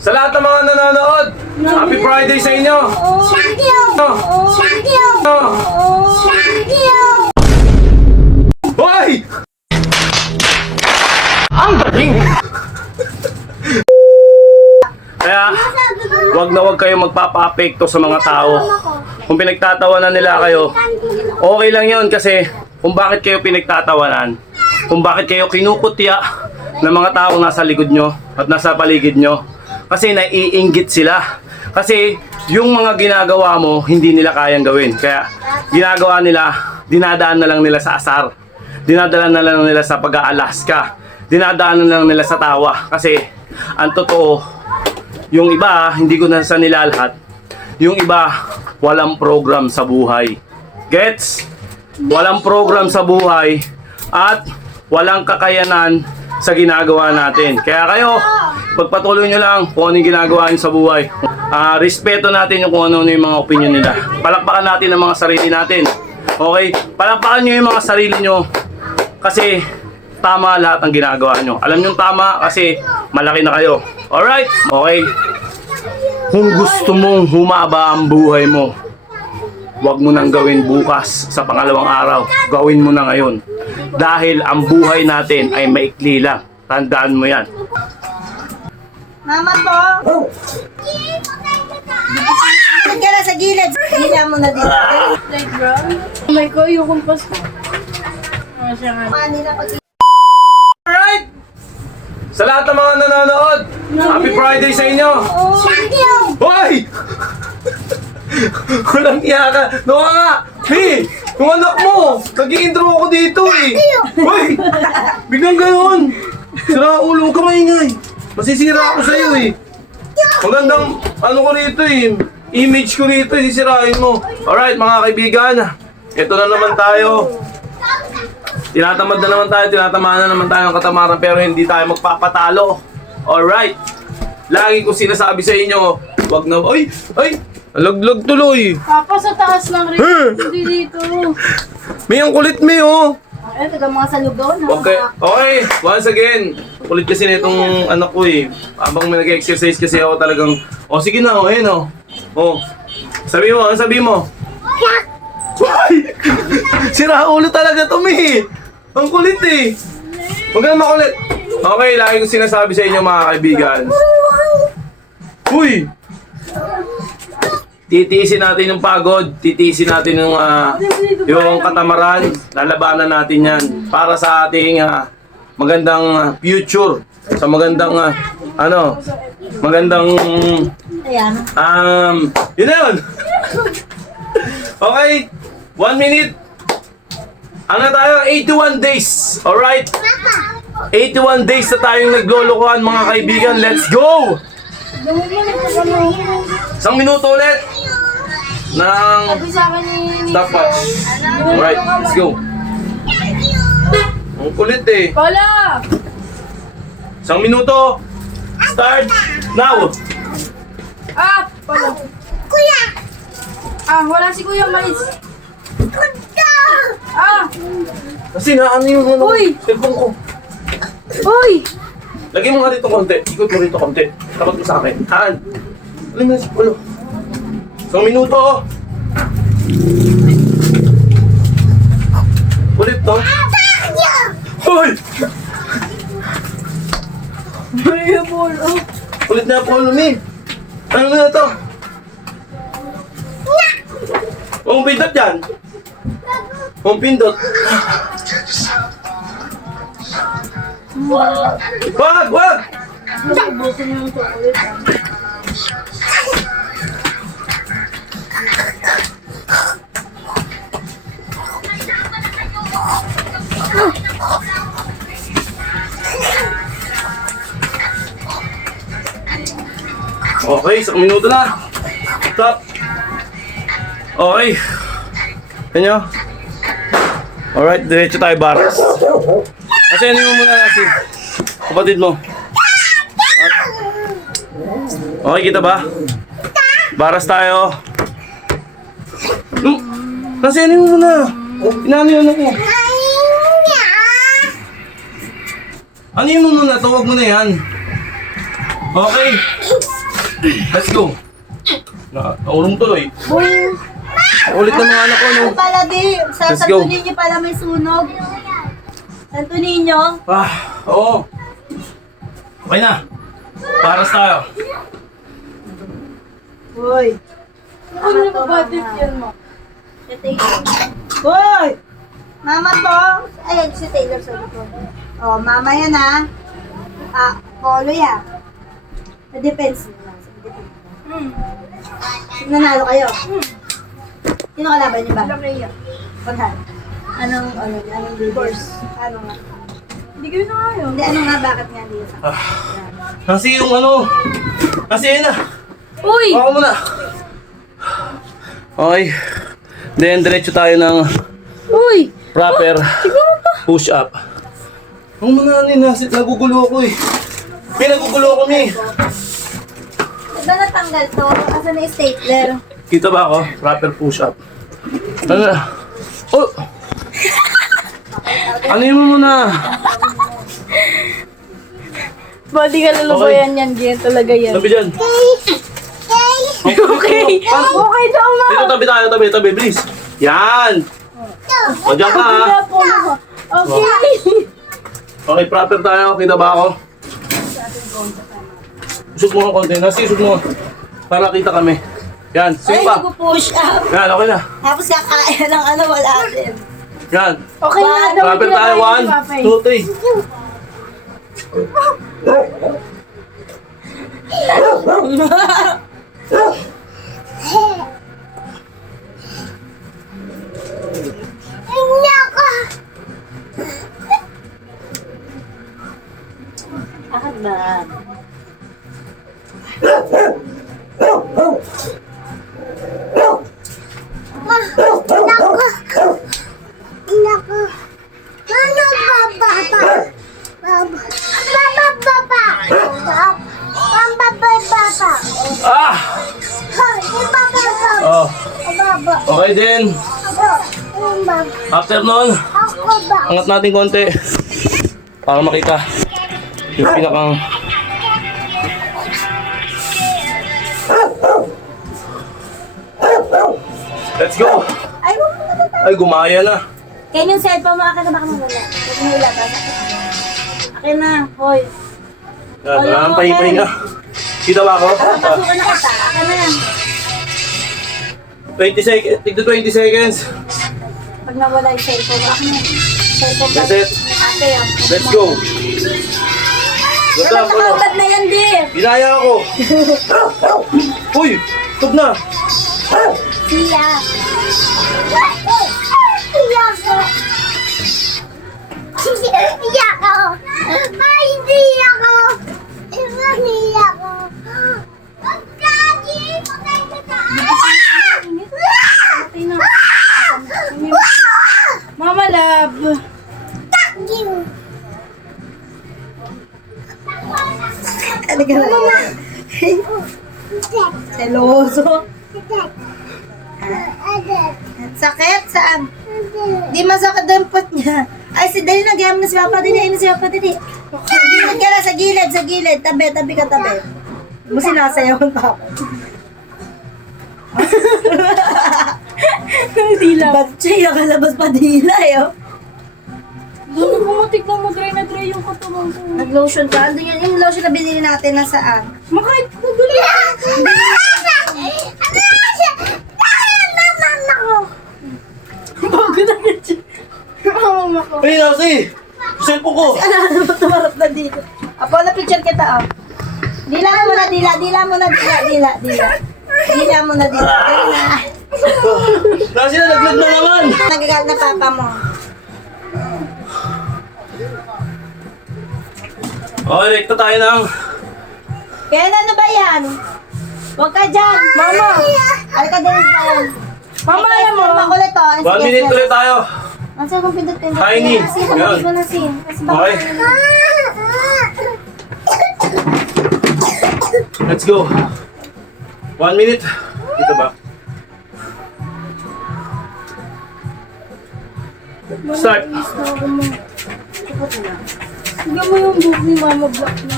Sa lahat ng mga nanonood, Happy Friday sa inyo! Thank you! Thank you! Thank you! Hoy! Ang galing! Kaya, wag na wag kayo magpapa-apekto sa mga tao. Kung pinagtatawanan nila kayo, okay lang yon kasi kung bakit kayo pinagtatawanan, kung bakit kayo kinukutya ng mga taong nasa likod nyo at nasa paligid nyo. Kasi naiinggit sila. Kasi yung mga ginagawa mo, hindi nila kayang gawin. Kaya ginagawa nila, dinadaan na lang nila sa asar. Dinadala na lang nila sa pag-aalaska. Dinadaan na lang nila sa tawa. Kasi ang totoo, yung iba, hindi ko na sa nilalhat. Yung iba, walang program sa buhay. Gets? Walang program sa buhay at walang kakayanan sa ginagawa natin. Kaya kayo, pagpatuloy nyo lang kung ano yung ginagawa nyo sa buhay. Respeto natin yung kung ano yung mga opinion nila. Palakpakan natin ang mga sarili natin. Okay? Palakpakan nyo yung mga sarili nyo kasi tama lahat ang ginagawa nyo. Alam nyo tama kasi malaki na kayo. Alright? Okay? Kung gusto mong humaba ang buhay mo, huwag mo nang gawin bukas sa pangalawang araw. Gawin mo na ngayon. Dahil ang buhay natin ay maikli lang. Tandaan mo yan. Mama po! Huwag ka na sa gilid. Hila mo na dito. Like brown? Oh my God, yung kumpas ko. Oh, siya nga. Manila pag Alright! Sa lahat ng mga nanonood, Happy Friday sa inyo! Thank you! Hoy! Walang iya ka. Doon nga! Hey! Yung anak mo! Nag-i-intro ako dito eh! Hoy! Biglang gayon! Sira ulo ka maingay! Masisira ako sa'yo eh! Magandang ano ko rito eh! Image ko rito eh! Sisirain mo! Alright mga kaibigan! Ito na naman tayo! Tinatamad na naman tayo, tinatamaan na naman tayo ng katamaran pero hindi tayo magpapatalo. Alright. Lagi ko sinasabi sa inyo, wag na, ay, alaglag tuloy. Papa, sa taas lang rin. Hindi dito. May ang kulit may oh. Ay, taga mga salugaw na. Okay, once again. Kulit kasi na itong anak ko eh. Habang may nag-exercise kasi ako talagang, sige na, ayun oh. Oh, sabi mo, ano sabi mo? Hoy! Sira ulo talaga to, Mi. Ang kulit eh. Huwag na makulit. Okay, lagi ko sinasabi sa inyo mga kaibigan. Uy! Titiisin natin yung pagod. Titiisin natin yung katamaran. Lalabanan natin yan. Para sa ating magandang future. Sa magandang, magandang, Ayan. yun na yun. Okay. 1 minute. Ano tayo? 81 days. Alright? 81 days na tayong naglolokohan mga kaibigan. Let's go! Isang minuto ulit ng Sabi sa akin ni... stopwatch. Alright, let's go. Ang kulit eh. Paula! Isang minuto. Start now. Paula. Kuya! Wala si Kuya Maris. Kuya! Kasi ano yung Uy! cellphone ko. Uy! Lagyan mo nga dito konti. Ikot mo dito konti. Takot mo sa akin. Han. Alam mo na sa ulo. Isang minuto. Ulit to. Hoy! Kuya Paula. Ulit na po ulo ni. Ano na to? Huwag pindot dyan. Huwag pindot. Wag! Busin mo yung chocolate. Okay, isang minuto na. Stop. Okay. Ganyo. Alright, diretso tayo baras. Kasi ano mo muna kasi kapatid mo. Okay, kita ba? Baras tayo. Kasi ano mo muna. Inano yun ako. Ano yun mo muna? Tawag mo na yan. Okay. Let's go. Naulong tuloy. Ulit ng mga anak ko, no? Ano pala di? Sa Let's Santo go. Niño pala may sunog. Santo Niño. Oo. Okay na. Paras tayo. Hoy. Ano na babatit yan mo? Si Taylor. Hoy! Mama to. Ay, si Taylor sa likod. Oh, mama yan ha. Polo yan. Sa defense mo lang. Sa defense mo. Nanalo kayo. Sino kalaban niyo ba? Rhea. Paghan. Anong leaders? Ano nga? Hindi ko na kayo. Hindi, ano nga, bakit nga hindi sa Kasi yung ano. Kasi yun na. Uy! Baka mo na. Okay. Then, diretso tayo ng Uy! proper push up. Ang muna nagugulo ako eh. Pinagugulo ako ni. Diba natanggal to? Kasi na stapler. Kita ba ako? Proper push up. Ano na? Oh! Ano yun mo muna? Body ka lalabayan yan, Gian. Talaga yan. Tabi dyan. Okay. Okay daw, ma. Dito tabi tayo, tabi, bilis. Yan! O dyan ka ha. Wala po ako. Okay. Okay, proper tayo. Kita ba ako? Shoot mo ang konti. Shoot mo. Para kita kami. Yan, Ay, sige pa. nag-push up. Yan, okay na. Tapos kakain ng ano, wala din. Yan. Okay na daw. Proper tayo. 1, 2, 3. Bakit ba? Ah! Oh. Okay din. After nun, angat natin konti. Para makita. Yung pinakang... Let's go! Ay, wag mo na. Ay, gumaya na. Kaya yung cellphone mo, akin na baka mawala. Huwag mo ilabas. Akin na, hoy. Yan, wala nang pahinga. Kita ba ako? Papasukan na kita. Akin na. 20 seconds. Tigdo 20 seconds. Pag nawala yung cellphone mo, akin na. Cellphone That's it. Ate, yan. Let's go. Good Dapat job, bro. nakautad na yan, di. Ginaya ako. Uy, tug na. Siya. Iyak ako. Ay, hindi ako. Hindi ako. Daddy, patay ka na. Okay na. Mama love. Ano ka na? Seloso. Sakit? Saan? Di masakit ang pot niya. Ay, si Dali, nagyayam na si Papa. Dali, si Papa, dali. Gilid ka na, sa gilid. Tabi ka, tabi. Mo sinasayaw ang Papa. Hindi lang. Ba't siya nakalabas pa dilay, oh? Doon pumutik na mag-dry na dry yung katawan ko. Nag-lotion ka? Andun yun, yung lotion na binili natin na saan? Makait ko doon. Bago na yan siya. Mama ko. Ay, nasi. Cellphone ko. Ano ba tumarap na dito? Apo, na picture kita, oh. Dila mo na, dila. Dila mo na. Dali na. Nasi na, naglag na naman. Nagagalit na papa mo. Okay, rekta tayo ng... Kaya ano ba yan? Huwag ka dyan. Mama. Alika din dyan. Mama, alam mo. Makulit, oh. 1 minute ulit tayo. Ang sa'yo kung pindot-pindot. Tiny. Kasi Yan. hamagin mo na sin. Kasi baka Okay. Let's go. 1 minute. Dito ba? Start. Tignan mo yung book ni Mama Black na.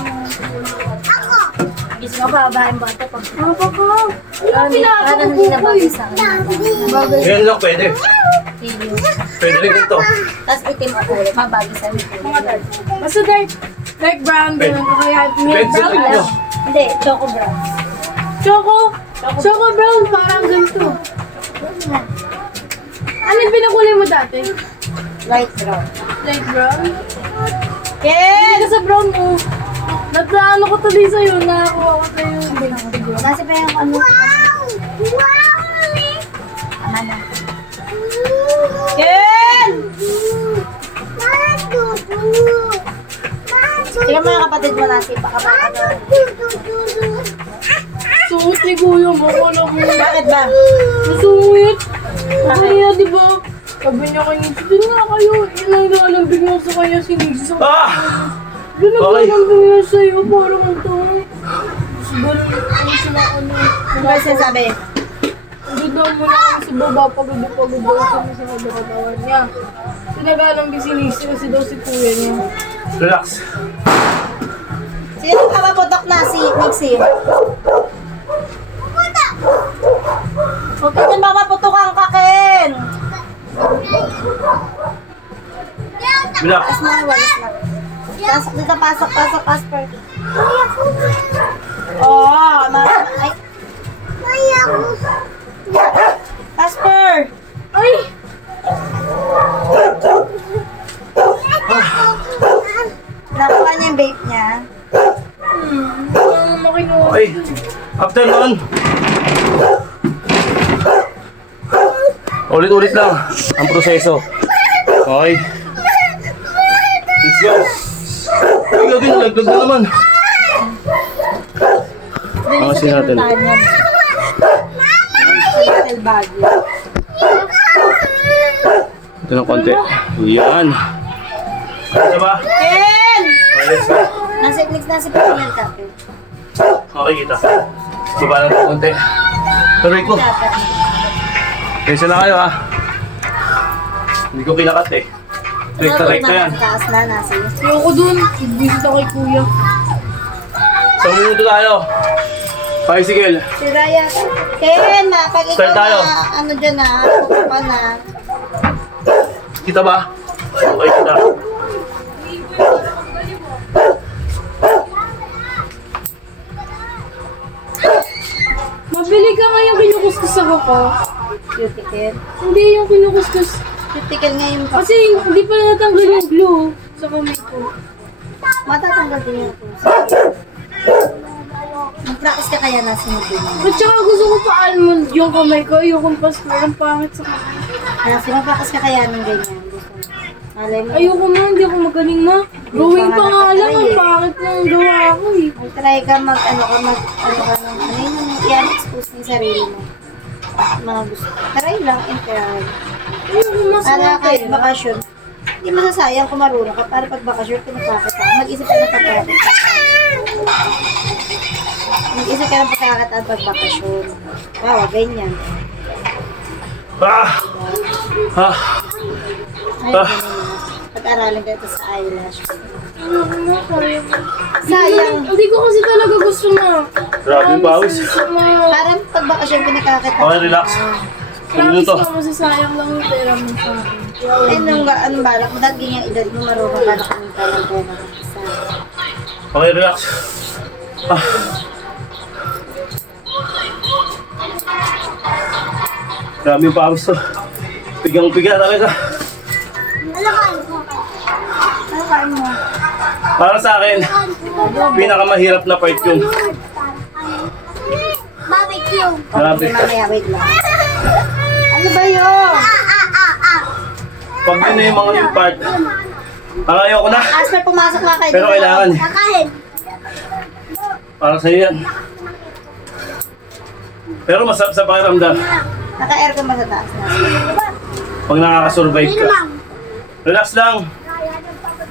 Gising ako, babaeng bata pa. Papa ko. Parang hindi na bagay sa akin. Ngayon lang pwede. Pwede rin ito. Tapos itim ako ulit, mabagay sa akin. Mga dark. Basta dark brown, ganun. O kaya milk Pencil brown rin lang. nyo. Hindi, choco brown. Choco brown, parang ganito. Ano yung pinakulay mo dati? Light brown. Light brown? Ken! Hindi ka sa brown mo. Nagtaano ko tuloy sa'yo, nakakuha ko sa'yo. Nasa pa yung ano? Tama na. Ken! Tingnan mo yung kapatid mo nasi, baka ano. Suot ni Kuya, makala mo. Bakit ba? Masungit. Kaya, di ba? Sabi niya kay Nix, din nga kayo. Yun ang lalambig mo sa kanya si Nix. Ah! Doon Okay. naglalambig niya sa'yo, parang ang tayo. Tapos ganun, ano sila, ano. Ano ba sinasabi? Hindi daw muna kami sa baba, pagod daw kami sa katawan niya. Sinagalambig si Nix kasi daw si Kuya niya. Relax. Sino papaputok na si Nixie? Huwag ka dyan papaputokan ka, Ken! Relax. Tapos mga walis na. Pasok dito, pasok, Casper. Oo, ay. Casper! Ay! Nakuha niya yung vape niya. Ang makinuha. Okay. After nun. Ulit-ulit lang ang proseso. Okay. Let's go. Ay, gabi, nalaglag na naman. Pangasin natin. Little baggy. Ito ng konti. Yan. Ano ba? Ken! Okay, let's go. Nasa Pilihan Cafe. Okay, kita. Baba lang ng konti. Tuloy ko. Kaysa na kayo, ha. Hindi ko kinakat, eh. Rekta yan. Taas na, nasa iyo. Ayoko dun. Visit ako kay Kuya. So, minuto tayo. Bicycle. Si Raya. Ken, pag ikaw Start tayo. na, ano dyan na, pupunta ka na. Kita ba? Okay, kita. Mabili ka nga yung kinukuskus ako ko. Cuticle. Hindi yung kinukuskus. Cuticle nga yung Kasi hindi pa natanggal yung glue sa kamay ko. matatanggal din yung puso. Mag-practice ka kaya na sinubin mo. At saka gusto ko pa almond yung kamay ko. Yung pasko. Ang pangit sa kamay. Kaya sinag-practice ka kaya ng ganyan. Gusto mo. Malay mo. Ayoko ma. Hindi ako magaling ma. Drawing pa nga lang. Ang pangit ng gawa ko eh. Mag-try ka ano yun, i-expose mo yung sarili mo. Mga gusto. Try lang and try. Ayoko ma sa Para kahit pera. bakasyon, hindi masasayang kung marunong ka. Para pag bakasyon, pinapakita ka. Mag-isip ka ng pagkakita. Mag-isip ka ng pagkakataan pag bakasyon. Wow, ganyan. Ah! Ah! Ay, Ah. ganyan. Pag-aralin ka ito sa eyelash. Ayoko ma. Sayang. Sayang. Hindi ko kasi talaga gusto ma. Grabe yung pawis. Parang pag bakasyon, pinakakita. Okay, relax. Promise Minuto. ka masasayang lang yung pera mo sa akin. Eh, anong balak mo? Dahil ganyan edad mo, marunong ka na kumita ng pera. Okay, relax. Ah. Grabe yung pawis to. Pigang-piga talaga. Ano kain mo? Para sa akin, pinakamahirap na part yun. Barbecue. Grabe. Mamaya, wait lang. Ano ba yun? Pag yun na yung mga yung part, ayoko na. Asper, pumasok nga kayo. Pero kailangan. Kakain. Para sa'yo yan. Pero masarap sa pakiramdam Naka-aircon ba sa taas? pag nakakasurvive ka. Relax lang.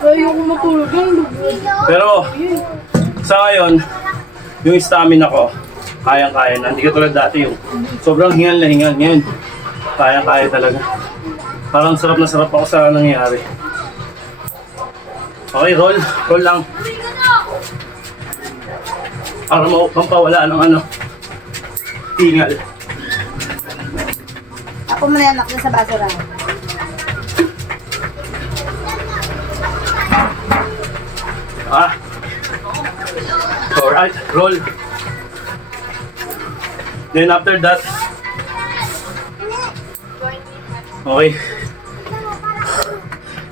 Ayoko matulog lang. Pero sa ngayon, yung stamina ko, kayang-kaya na. Hindi ka tulad dati yung sobrang hingal na hingal. Ngayon, kayang-kaya talaga. Parang sarap na sarap ako sa nangyayari. Okay, roll. Roll lang. Para mampawala ng ano, tingal. Ako muna yan, sa basura. Ah. Alright, roll. Then after that, okay.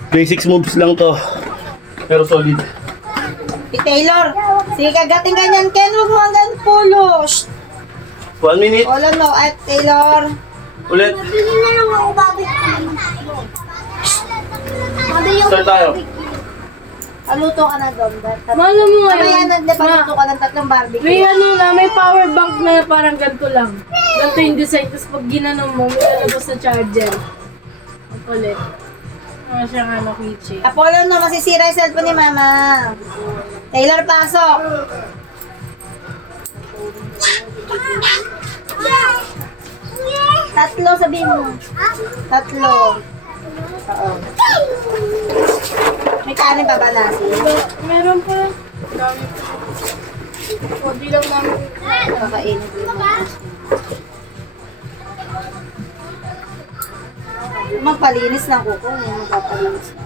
Basics moves lang to. Pero solid. Si Taylor, sige kagating ganyan, Ken, huwag mo hanggang pulo. Shh. 1 minute. Wala no, at Taylor. Ulit. Bili na lang ako barbecue. Start tayo. Paluto ka na doon. Malam mo Mamaya ngayon. nagpaluto ka ng 3 barbecue. May ano na, may power bank na parang ganito lang. Ganito yung design. Tapos pag ginanong mo, may lalabas na charger. Ang kulit. Mga siyang ano, keychain. Apollo, no, masisira yung cellphone ni Mama. Taylor, pasok. Tatlo, sabihin mo. Tatlo. Oo. May kanin pa ba nasi? Meron pa. Dami pa. Hindi lang namin. Kakainin din mo. Magpalinis ng kuko. Magpapalinis na.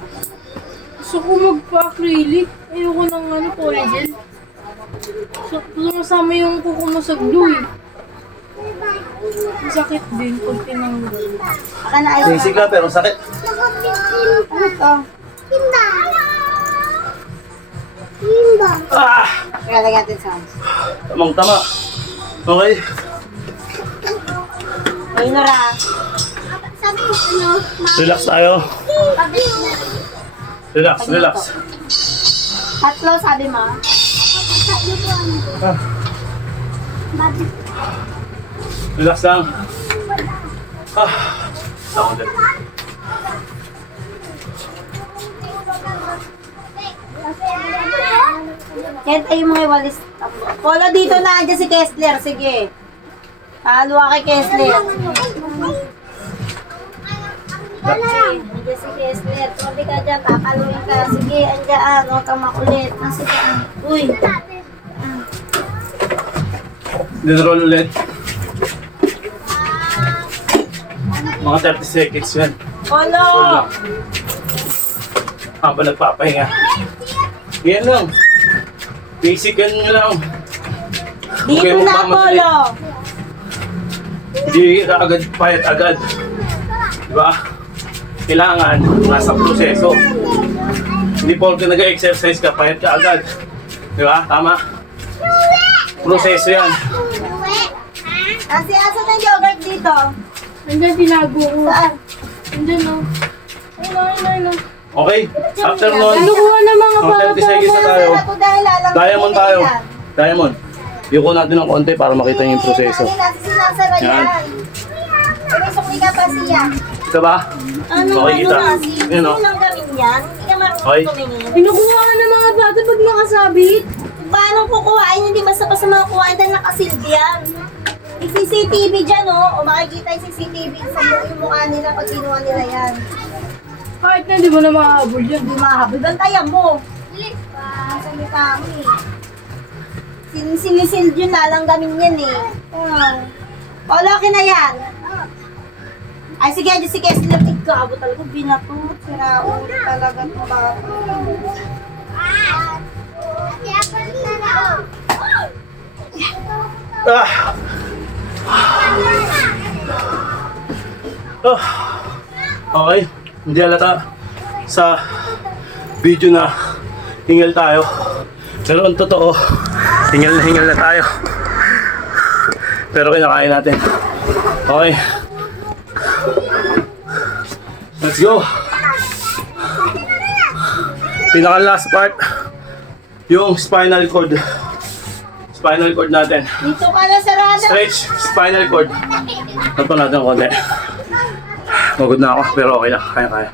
Gusto ko magpa-acrylic. Ayoko ng ano, polygel. So, sumasama yung kuko mo sa glue eh. Masakit din pag tinanggal. Aka na ayos. Basic lang pero sakit. Ano to? Ah! Kaya lagyan natin sounds. Tamang tama. Okay. Ay, Nora. Relax tayo. Relax, relax. Tatlo, sabi mo. Ah. Relax lang. Ah. Ako din. Yan tayo mga walis. Polo dito na, andyan si Kessler. Sige. Paluwa kay Kessler. Andyan si Kessler. Sabi ka dyan, papaluin ka. Sige, andyan. Huwag kang makulit. Sige, uy. Then roll ulit. Mga 30 seconds yan. Roll Polo! lang. Habang nagpapahinga. Yan lang. Basic yan nyo lang. Dito Okay, na, magmamadali. Polo. Hindi ka agad payat agad. Diba? Kailangan nasa proseso. Hindi porke nag-exercise ka, payat ka agad. Diba? Tama? Proseso yan. Kasi asa ng yogurt dito? Nandiyan tinago ko. Saan? Nandiyan no. Ayun. Okay? After nun, Nakuha na mga mga bata. 30 seconds na tayo. Ito dahil lalang Diamond tayo. Diamond. Yuko natin ng konti para makita niyo yung proseso. Kasi sinasara Yan. yan. Pero sukli ka pa siya. Ito ba? Ano, Okay, kita. Nasi? Yun, Hindi oh. mo lang gawin yan. Hindi ka marunong Okay. tumingin. Kinukuha ka ng mga bata pag nakasabit. Paano kukuhain? Hindi basta-basta mga kuhain dahil nakasilbi yan. May CCTV dyan, oh. O makikita yung CCTV sa yung mukha nila pag ginawa nila yan. Kahit na hindi mo na makahabol yan. Hindi mahabol. Bantayan mo. Salita mo eh. Sinisilid yun, lalanggamin yan eh. Paulokin na yan. Ay sige, dyan si Kessler. Ikaw talaga, binatot. Sira ulo talaga ito bata. Ah! Ah! Okay, hindi halata sa video na hingal tayo. Pero ang totoo, hingal na tayo. Pero kinakain natin. Okay. Let's go. Pinaka last part, yung spinal cord. Spinal cord natin. Dito ka na sarado. Stretch spinal cord. Ito natin ang konti. Magod na ako, pero okay lang. Kaya.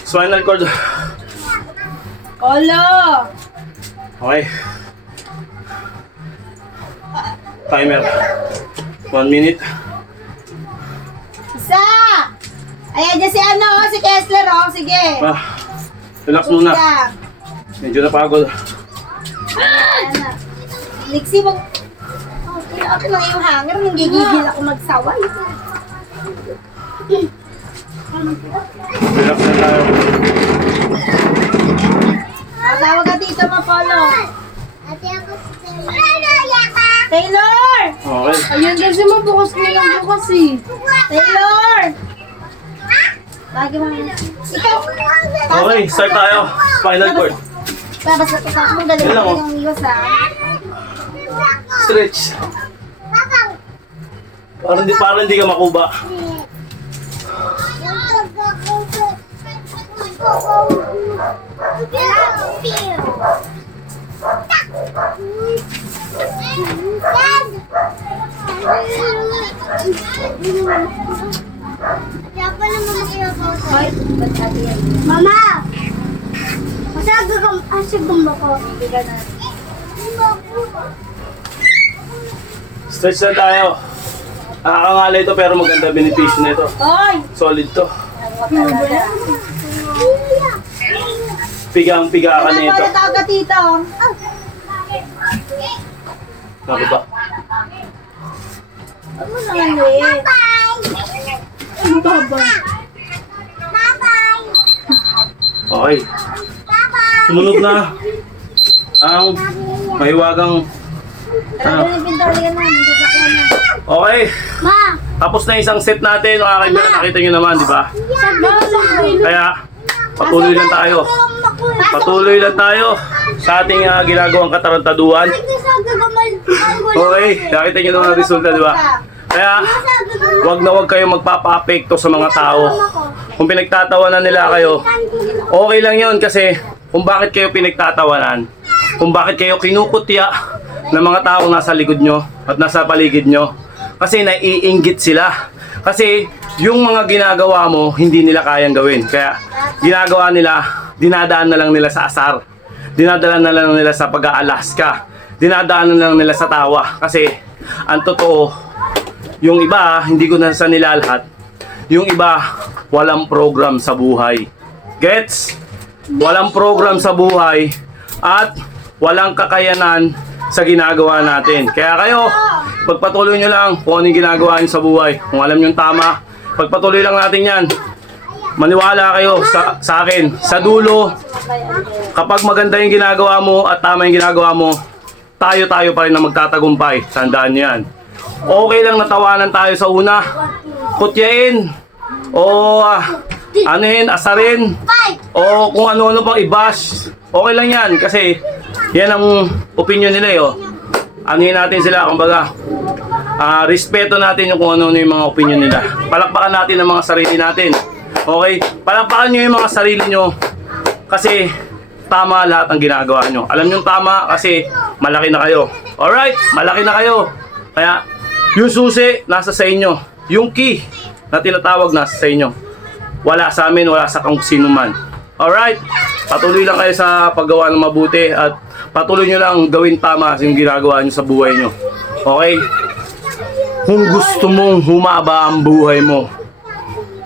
Spinal cord. Olo! Okay. Timer. 1 minute. Isa! Ayan dyan si ano, si Kessler, oh. Sige. Ah, relax muna. Isa. Medyo napagod. Ayan na. Lixie, mag... Oh, kailangan lang yung hanger. Nanggigigil ako magsaway. Relax na tayo. Tawag ka dito, Mapolo. Ate ako si Taylor. Taylor! Okay. Ayun kasi mabukas na lang bukas eh. Taylor! Lagi mo. Ikaw. Okay, start tayo. Spinal cord. Babas na ito. Ang galing Yun lang, mo oh. yung iwas, ha? Stretch. Parang hindi ka makuba. Mama! Masagam ako. Hindi ka na. Stretch na tayo. Nakakangala ito pero maganda benepisyo na ito. Hoy! Solid to. Ano ba yan? Pigang-piga ka na ito. Tawag ka dito. Ano ba? Ano naman, eh? Ano ba ba? Okay. Sumunod na ang mahiwagang... Talaga yung pintor yan na. Hindi sa kanya. Okay. Ma! Tapos na isang set natin. Mga kaibigan, nakita nyo naman, di ba? Kaya, patuloy lang tayo. Patuloy lang tayo sa ating ginagawang katarantaduhan. Okay, nakita nyo naman ang resulta, di ba? Kaya, wag kayong magpapa-apekto sa mga tao. Kung pinagtatawanan nila kayo, okay lang yon kasi kung bakit kayo pinagtatawanan, kung bakit kayo kinukutya ng mga taong nasa likod nyo at nasa paligid nyo. Kasi naiinggit sila. Kasi yung mga ginagawa mo, hindi nila kayang gawin. Kaya ginagawa nila, dinadaan na lang nila sa asar. Dinadala na lang nila sa pag-aalaska. Dinadaan na lang nila sa tawa. Kasi ang totoo, yung iba, hindi ko na sa nilalahat, yung iba, walang program sa buhay. Gets? Walang program sa buhay at walang kakayanan sa ginagawa natin. Kaya kayo, pagpatuloy nyo lang kung ano yung ginagawa nyo sa buhay. Kung alam nyo yung tama, pagpatuloy lang natin yan. Maniwala kayo sa akin. Sa dulo, kapag maganda yung ginagawa mo at tama yung ginagawa mo, tayo pa rin na magtatagumpay. Tandaan nyo yan. Okay lang natawanan tayo sa una. Kutyain. O anuhin, asarin. O kung ano-ano pang i-bash. Okay lang yan kasi yan ang opinion nila eh. Oh. Anuhin natin sila, kumbaga. Respeto natin yung kung ano yung mga opinion nila. Palakpakan natin ang mga sarili natin. Okay? Palakpakan nyo yung mga sarili nyo kasi tama lahat ang ginagawa nyo. Alam nyo tama kasi malaki na kayo. Alright? Malaki na kayo. Kaya yung susi nasa sa inyo. Yung key na tinatawag nasa sa inyo. Wala sa amin, wala sa kung sino man. Alright? Patuloy lang kayo sa paggawa ng mabuti at patuloy nyo lang gawin tama yung ginagawa nyo sa buhay nyo. Okay? Kung gusto mong humaba ang buhay mo,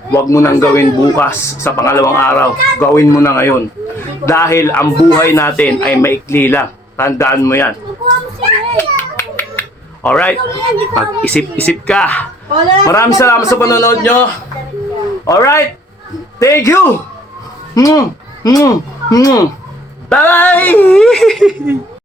huwag mo nang gawin bukas sa pangalawang araw. Gawin mo na ngayon. Dahil ang buhay natin ay maikli lang. Tandaan mo yan. Alright? Mag-isip-isip ka. Maraming salamat sa panonood nyo. Alright? Thank you! Bye!